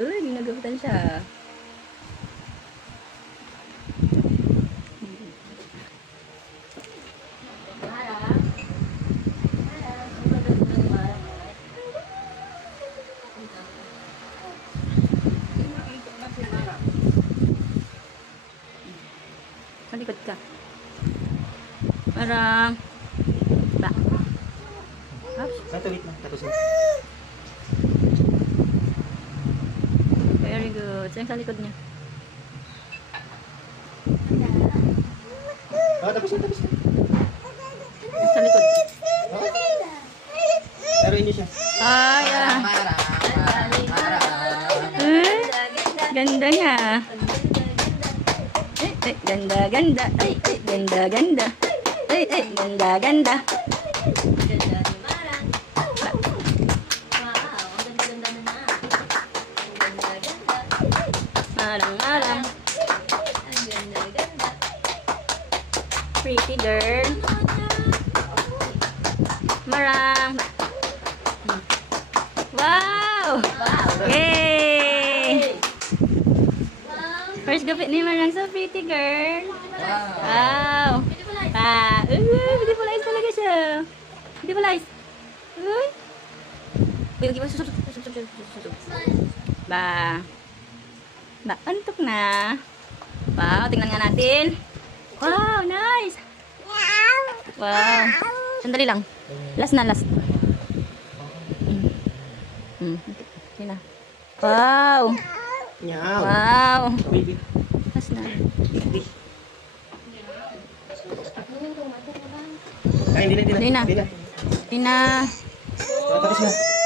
Uy, ginagabutan siya. Malikot ka. Parang ba. Wait na. Tapos na. Very good. Saan sa likod niya? Oh, tapos na. Sa likod. Oh. Pero hindi siya. Ay, Eh, ganda niya. Ganda, ganda. Ganda, ganda. Ganda, ganda. Marang, marang. Pretty girl. Marang. Wow! Yay! First gupit ni Marang, so pretty girl. Wow! Beautiful eyes talaga siya. Beautiful eyes. Uy! Uy, susuk. Ba. Ba, antok na. Wow, tingnan nga natin. Wow, nice. Wow. Sandali lang. Last na, last. Yun na. Wow. Nyaw. Wow. Baby. Last na. Ay, hindi na. Hindi na. Hindi na. Hindi na. Oh, tapos na.